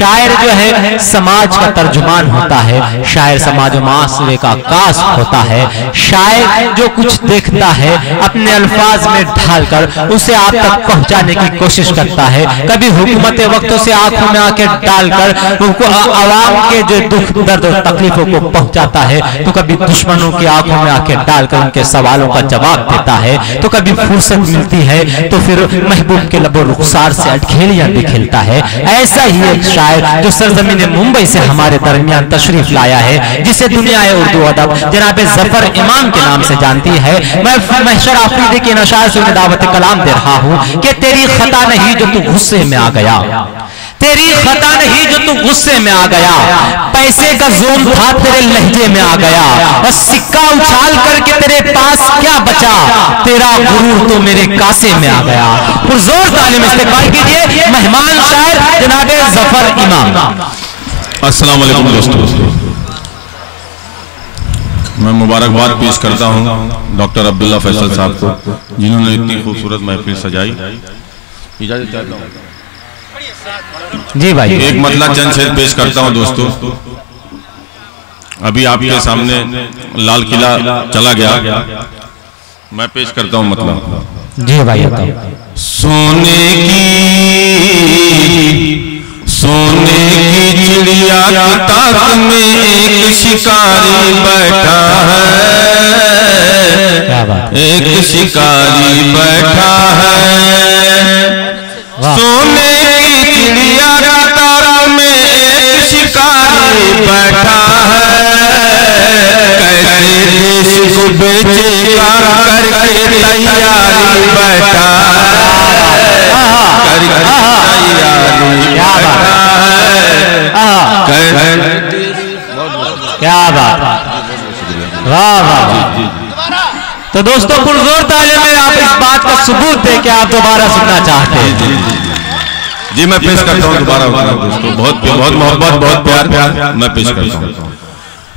शायर जो है समाज का तर्जुमान होता है, शायर समाज और माशरे का आकाश होता है। शायर जो कुछ देखता है अपने अल्फाज में ढालकर उसे आप तक पहुंचाने की कोशिश करता है। कभी हुकूमत वक्तों से आंखों में आंखें डालकर उनको आवाम के जो दुख दर्द और तकलीफों को पहुंचाता है, तो कभी दुश्मनों की आंखों में आंखें डालकर उनके सवालों का जवाब देता है। तो कभी फुर्सत मिलती है तो फिर महबूब के लबो रुखसार से अटखेलियां भी खेलता है। ऐसा ही एक शायर जो सरजमीन मुंबई से हमारे दरमियान तशरीफ लाया है, जिसे दुनिया उर्दू अदब जनाब जफर इमाम के नाम से जानती है। मैं महशर आफरीदी के नशार से उन्हें दावत कलाम दे रहा हूँ कि तेरी खता नहीं जो तू गुस्से में आ गया, तेरी खता नहीं जो तू गुस्से में आ गया, पैसे का जोम था तेरे लहजे में आ गया, और सिक्का उछाल करके तेरे पास क्या बचा, तेरा गुरूर तो मेरे कासे में आ गया। पुरजोर तालीम इस्तेमाल कीजिए मेहमान शायर जनाब जफर इमाम। अस्सलाम वालेकुम दोस्तों, मैं मुबारकबाद पेश करता हूँ डॉक्टर अब्दुल्ला फैसल साहब को, जिन्होंने इतनी खूबसूरत महफिल सजाई। इजाजत चाहता हूँ जी भाई। एक मतला चंद शेर पेश करता हूँ दोस्तों। अभी आपके सामने लाल किला चला गया, मैं पेश करता हूँ मतलब। जी भाई। सोने की चिड़िया की ताक में एक शिकारी बैठा है, एक शिकारी बैठा है। सोने की चिड़िया की ताक में एक शिकारी बैठा है, कैसे देश को बेचेगा करके तैयारी बैठा है, करके तैयारी बैठा है। क्या बात, वाह वाह। तो दोस्तों पुरजोर तालीम में आप इस बात का सबूत दे कि आप दोबारा सुनना चाहते हैं। जी मैं पेश करता हूँ दोबारा दोस्तों, बहुत बहुत मोहब्बत, बहुत प्यार मैं पेश करता हूँ।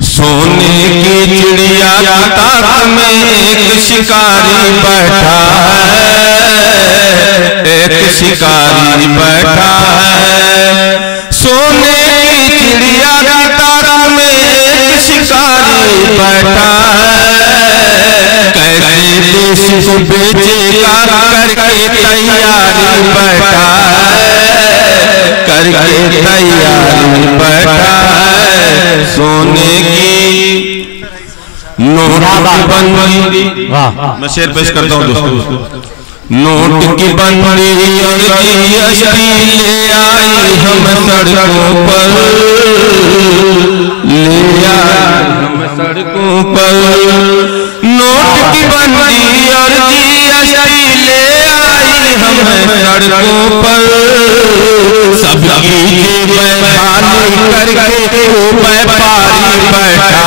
सोने की चिड़िया की ताक में एक शिकारी बैठा है, एक शिकारी बैठा है। सोने की चिड़िया की ताक में एक शिकारी बैठा है, कैसे देश को बेचेगा करके तैयारी बैठा है, करके तैयारी बैठा है। सोने की नोट की बंदी, मैं शेर पेश करता हूँ दोस्तों। नोट की बंदी और जीएसटी ले आई हम सड़कों पर, ले आई हम सड़कों पर। नोट की बंदी और जीएसटी ले आई हम सड़कों पर, सबकी जेबें खाली करके व्यापारी बैठा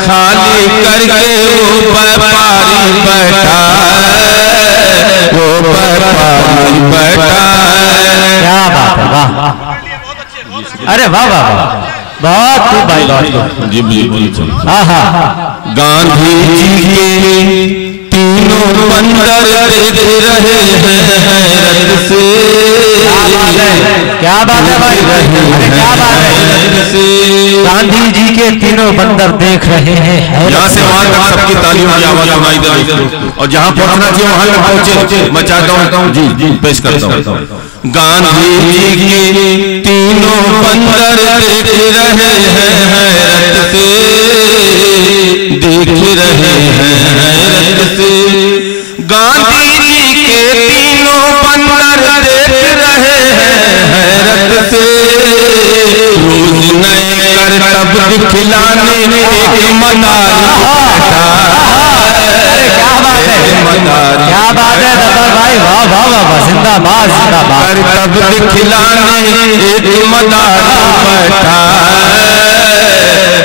खाली करके व्यापारी बैठा, वो व्यापारी बैठा। क्या बात है, वाह, अरे वाह वाह वाह, बहुत खूब भाई, बहुत खूब। जी बिल्कुल। गांधी जी के तीनों बंदर देख रहे हैं हैरत से, क्या बात है भाई, अरे क्या बात है। गांधी जी के तीनों बंदर देख रहे हैं, यहाँ से वहां तक सबकी तालियों की आवाज सुनाई दे रही, और जहाँ पहुंचना चाहिए वहां तक पहुंचे। मैं चाहता हूँ जी पेश करता हूँ। गांधी जी के तीनों बंदर देख रहे हैं हैरत से, देख रहे हैं हैरत से। गांधी जी के तीनों बंदर देख रहे हैं हैरत से, रोज नए करतब दिखलाने एक मदारी बैठा। क्या बात है, क्या बात है भाई, वाह वाह वाह, जिंदाबाद जिंदाबाद। करतब दिखलाने एक मदारी बैठा,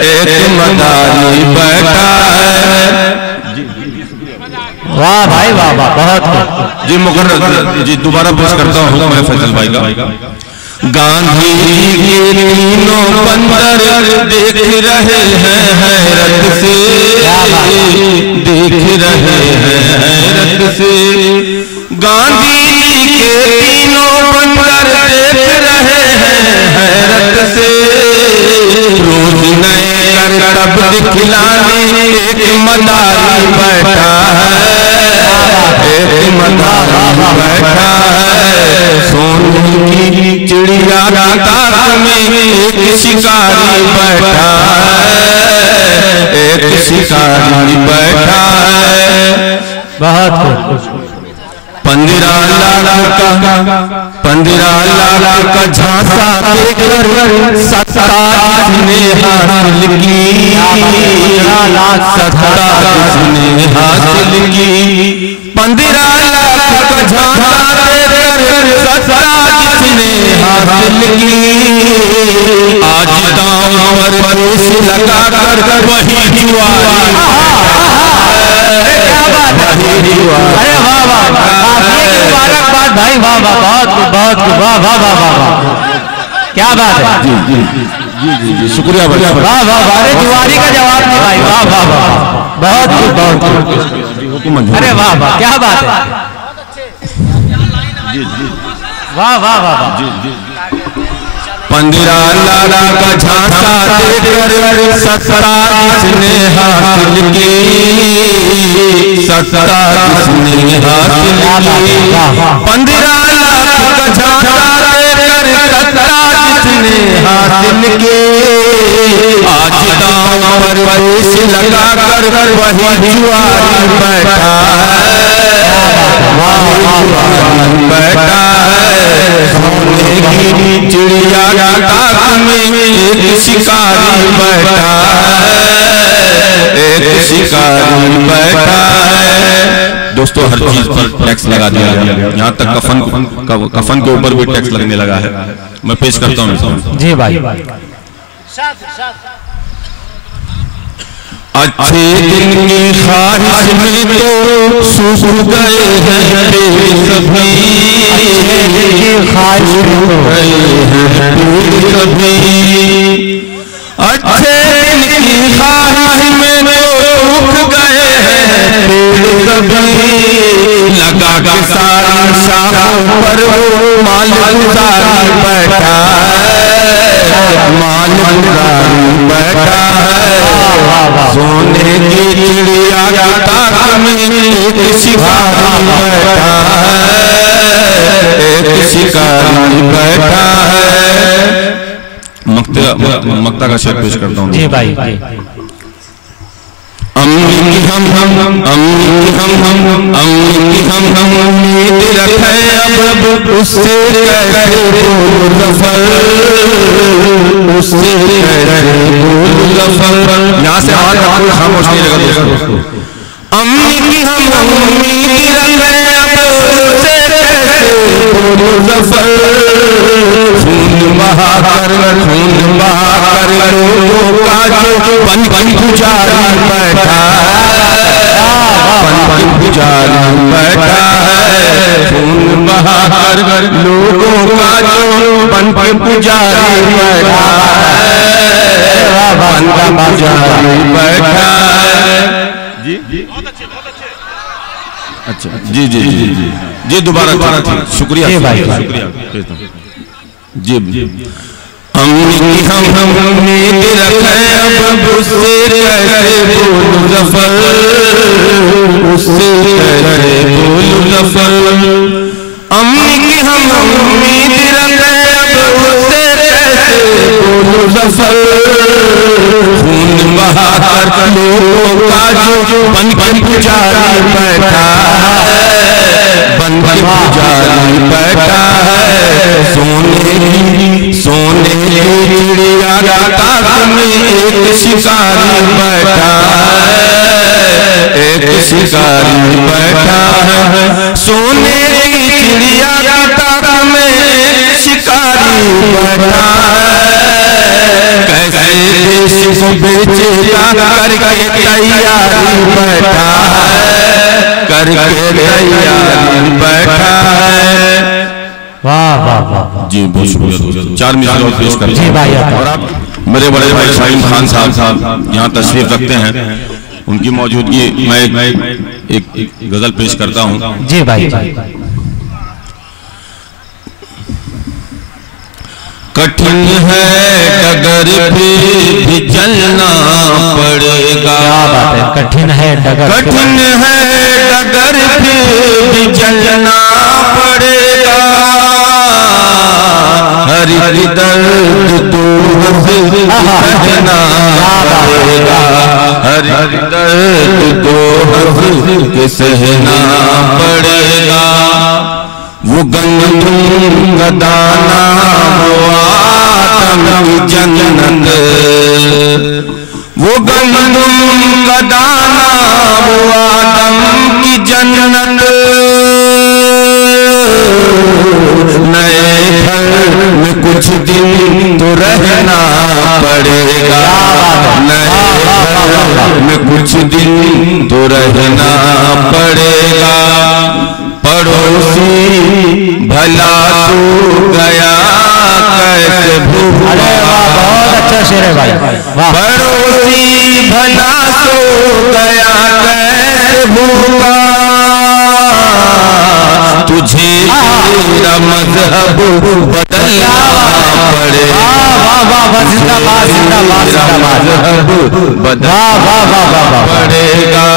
एक मदारी बैठा। वाह भाई वाह वाह, बहुत जी मुकर्रर जी दोबारा पेश करता हूँ मैं फैसल भाई का। गांधी जी के तीनों बंदर देख रहे हैं हैरत से, देख रहे हैं हैरत से। गांधी जी के तीनों बंदर देख रहे हैं हैरत से। रोज नए करतब दिखलाने एक मदारी बैठा है, एक मदारी बैठा है। सोने की चिड़िया की ताक में एक शिकारी बैठा है, एक शिकारी बैठा है। बहुत पंदिरा लाला का झांसा देकर सत्ता जिसने हासिल की, सत्ता जिसने हासिल की। पंदिरा लाला का झांसा देकर सत्ता जिसने हासिल की। आज दांव पर परोस लगा कर वही जुआरी। अरे वाह वाह, मुबारकबाद भाई, वाह वाह, बहुत बहुत वाह वाह वाह वाह, क्या बात है। जी जी जी जी जी शुक्रिया, वाह वाह वाह। अरे जुआरी का जवाब नहीं भाई, वाह वाह वाह, बहुत बहुत। अरे वाह वाह, क्या बात है। वाह वाह वाह वाह। पंदिरा लाला का झांसा देकर सत्ता जिसने हासिल की, सत्ता जिसने हासिल की। पंदिरा लाला का झांसा देकर सत्ता जिसने हासिल की। आज दांव पर परोस लगा कर वही जुआरी बैठा है, बैठा है। सोने की चिड़िया की ताक में एक शिकारी बैठा है, एक शिकारी बैठा है। दोस्तों, हर चीज पर टैक्स लगा दिया गया, यहाँ तक कफन के ऊपर भी टैक्स लगने लगा है। मैं पेश करता हूँ जी भाई। अच्छे दिन की ख्वाहिश में तो सूख गए हैं सभी, ख्वाहिश गए हैं सभी। अच्छे दिन की ख्वाहिश में तो सूख गए हैं सभी। लगा के सारा शाखों पर माल गुजारी बैठा है, माल गुजारी बैठा है। सोने की चिड़िया की ताक में एक शिकारी बैठा है, एक शिकारी बैठा है। मक्ता का शेर पेश करता हूँ जी भाई। अम्मी की हम उम्मीद रखे अब उससे कैसे बोल ज़फ़र, उससे कैसे बोल ज़फ़र। यहाँ से आवाज खामोश नहीं लगा दोस्तों। अम्मी की हम उम्मीद रखे अब उससे कैसे बोल ज़फ़र। खून बहाकर लोगों का जो बन पुजारी बैठा है, बन पुजारी बैठा है। खून बहाकर लोगों का जो बन पुजारी बैठा है, बन पुजारी बैठा है। जी बहुत अच्छे, बहुत अच्छे। अच्छा जी जी जी जी जी दोबारा शुक्रिया, शुक्रिया जी। अम्मी की हम उम्मीद रखे अब उससे कैसे बोलूं ज़फ़र, उससे कैसे बोलूं ज़फ़र। अम्मी की हम उम्मीद रखे अब उससे कैसे बोलूं ज़फ़र। खून बहाकर लोगों का जो बन पुजारी बैठा है, बन पुजारी बैठा है। सोने की चिड़िया की ताक में एक शिकारी बैठा है, एक शिकारी बैठा है। सोने की चिड़िया की ताक में एक शिकारी बैठा है। कैसे देश को बेचेगा करके तैयारी बैठा है, करके तैयारी बैठा है। वाह वाह वाह जी, बहुत शुक्रिया दोस्तों। 4 मिसाल और पेश करते जी भाई। और आप मेरे बड़े भाई शाहीन खान साहब यहाँ तशरीफ रखते हैं, उनकी मौजूदगी मैं एक गजल पेश करता हूँ। जी भाई। कठिन है डगर भी चलना पड़ेगा। क्या बात है, कठिन है डगर, कठिन है डगर भी चलना पड़ेगा। हर दर्द तो सहना पड़ेगा। हर दर्द तो सहना पड़ेगा। वो गंदम का दाना जन्नत, वो गंदम का दाना वो आदम की जन्नत। नए घर में कुछ दिन तो रहना पड़ेगा। नए घर में कुछ दिन तो रहना पड़ेगा। पड़ोसी भला तू गया कैसे भूला। बहुत अच्छा शेर है भाई, वाह। पड़ोसी भला तो गया कैसे भूला। तुझे तेरा मजहब बदलना पड़ेगा। वाह वाह वाह, जिंदाबाद जिंदाबाद जिंदाबाद, मजहब बदलना पड़ेगा।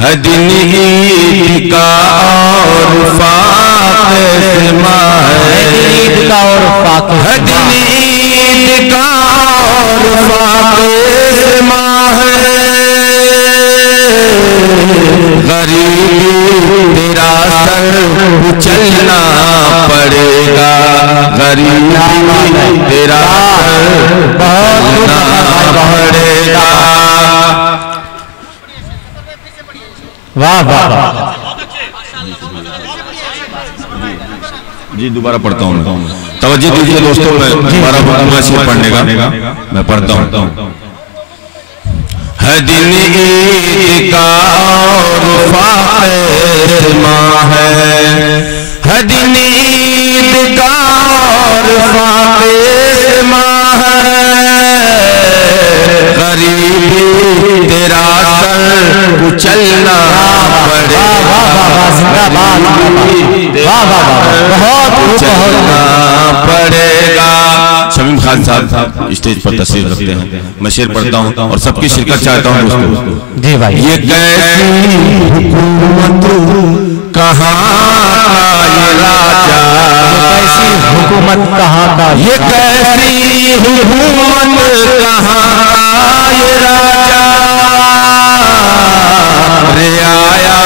है दिन ईद का और फाक़े से माहे। ईद का और फाक़े, है दिन ईद का और फाक़े से माहे। गरीबी तेरा सर चलना पड़ेगा। गरीबी तेरा सर चलना पड़ेगा। वाह वाह वाह। जी दोबारा पढ़ता हूँ, तवज्जो दीजिए दोस्तों। मैं दोबारा हुक्म शेर पढ़ने का मैं पढ़ता हूँ। है दिन ईद का और फाक़े से माहे। है दिन ईद का और फाक़े से माहे। गरीबी तेरा सर कुचलना पड़ेगा। बहुत चलना पड़ेगा। शमीम खान साहब स्टेज पर तशरीफ रखते हैं, मैं शेर पढ़ता हूँ और सबकी शिरकत चाहता हूँ दोस्तों। जी भाई। ये कैसी हुकूमत कहाँ का ये राजा। कैसी हुकूमत कहाँ का, ये कैसी हुकूमत कहाँ का ये राजा। रे आया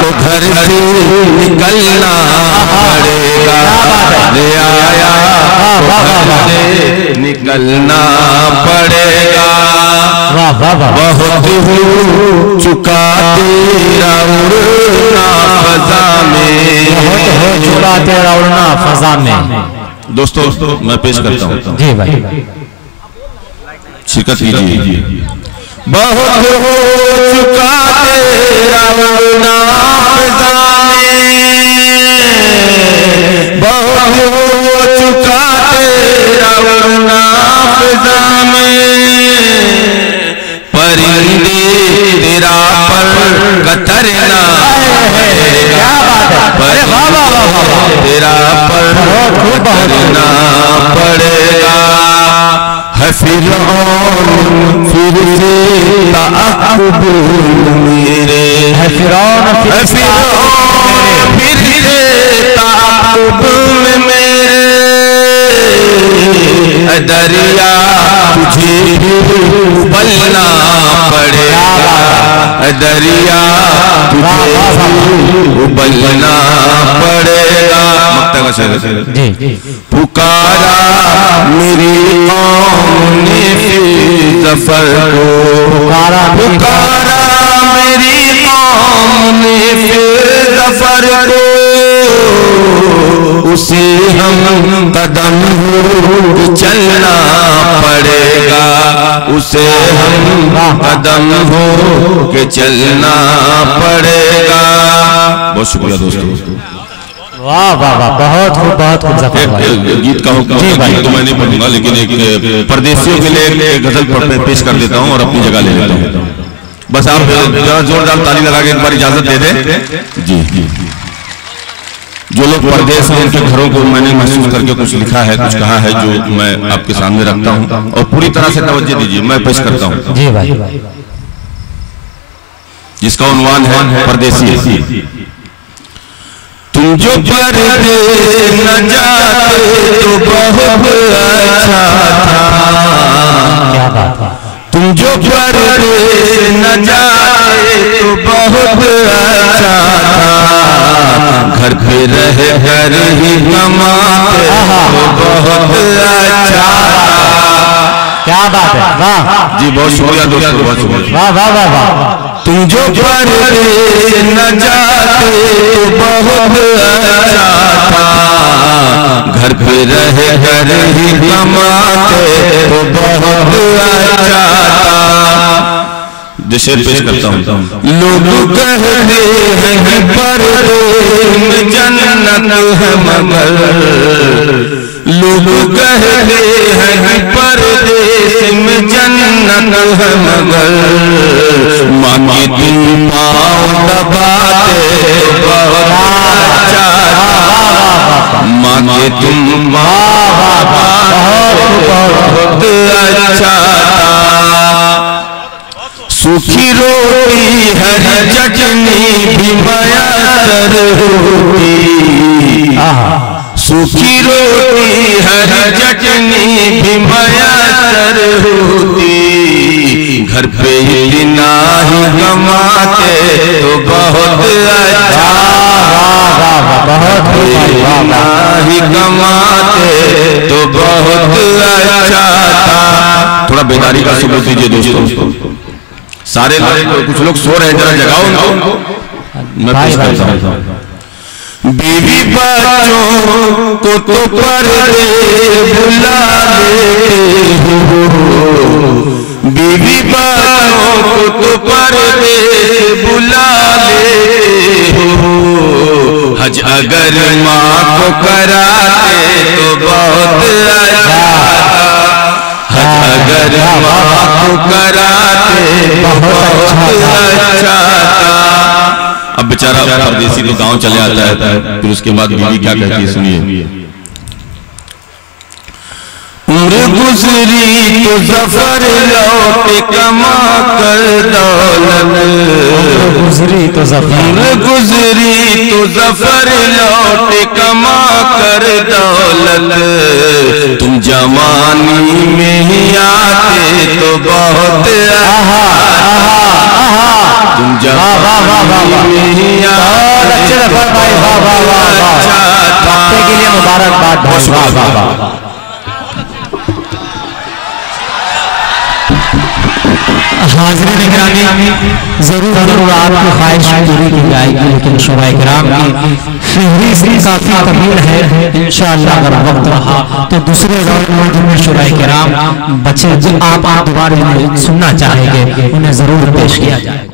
तो घर से निकलना पड़ेगा। रे आया तो घर से निकलना पड़ेगा। बहुत हो चुका तेरा उड़ना फजा में। बहुत हो चुका तेरा उड़ना फजा में। दोस्तों मैं पेश करता हूँ। जी भाई, शिरकत कीजिए। बहुत हो चुका तेरा उड़ना फजा में। बहुत हो चुका तेरा उड़ना फजा में। परिंदे तेरा पर कतरना पड़ेगा। तेरा पर कतरना पड़ेगा। है फिरौन फिर से ताक़ुब मेरे। है फिरौन फिर से ताक़ुब मेरे। दरिया तुझे उबलना पड़ेगा। दरिया तुझे उबलना पड़ेगा। पुकारा मेरी कौम ने ज़फ़र को। पुकारा मेरी कौम ने ज़फ़र को। उसे हम कदम हो चलना पड़ेगा। उसे हम कदम हो के चलना पड़ेगा। बहुत शुक्रिया दोस्तों। वाह वाह वाह, बहुत खूब जफर भाई। गीत का हुक्म तो मैं नहीं पढ़ूंगा, लेकिन एक परदेशियों के लिए एक गजल पेश कर देता हूँ और अपनी जगह ले लेता हूँ। बस आप जरा जोरदार ताली लगा के एक बार इजाजत दे दें। जी जी, जो लोग परदेश हैं उनके घरों को मैंने महसूस करके कुछ लिखा है, कुछ कहा है, जो मैं आपके सामने रखता हूँ और पूरी तरह से तवज्जो दीजिए, मैं पेश करता हूँ। जी भाई। जिसका उन्वान है परदेसी। तुम जो परदेस न जाते तो बहुत अच्छा था, क्या बात है। तुम जो परदेस न जाते तो बहुत अच्छा था, घर पे रह कर ही कमाते तो बहुत अच्छा। क्या बात है, वाह जी बहुत शुक्रिया दोस्तों, बहुत शुक्रिया। वाह वाह वाह वाह। तुम जो परदेस न जाते तो बहुत अच्छा था, घर पे रह कर ही कमाते तो बहुत अच्छा था। शेर पेश करता हूँ। लोग कहते हैं परदेस में जन्नत है मगर, लोग कहते हैं परदेस में जन्नत है मगर, माँ के तुम पाँव दबाते बहुत अच्छा था, माँ के तुम पाँव बहुत अच्छा था। सूखी रोटी हरी चटनी भी मयसर होती, सूखी रोटी हरी चटनी भी मयसर होती, घर पे इतना ही कमाते तो बहुत अच्छा, इतना ही कमाते तो बहुत अच्छा था। थोड़ा बेदारी का सबूत दीजिए दोस्तों, सारे कुछ लोग सो रहे हैं, जरा जगाओ उनको। मैं पेश करता हूं। बीवी बच्चों को तो परदेस बुला ले हो, बीवी बच्चों को तो परदेस बुला ले हो, हज अगर माँ को कराते तो बहुत अच्छा, अगर माँ को कराते बहुत अच्छा था। अब बेचारा परदेसी तो गांव चले आता है, फिर उसके बाद बीवी क्या कहती है सुनिए। उम्र गुजरी तो जफर लौटे कमा कर दौलत, गुजरी तो उम्र गुजरी तो जफर लौटे कमा कर दौलत, तुम जवानी में ही आते तो बहुत अच्छा, तुम जवानी में ही आते तो बहुत अच्छा था। के लिए मुबारकबाद। वाह वाह वाह। हाज़िरीन गिरामी, जरूर आपकी ख्वाहिश पूरी की जाएगी, लेकिन शोराए किराम की फहरिस्त काफी तवील है। इंशाअल्लाह अगर वक्त रहा तो दूसरे राउंड में शोराए किराम बच्चे जो आप दोबारा सुनना चाहेंगे उन्हें जरूर पेश किया जाएगा।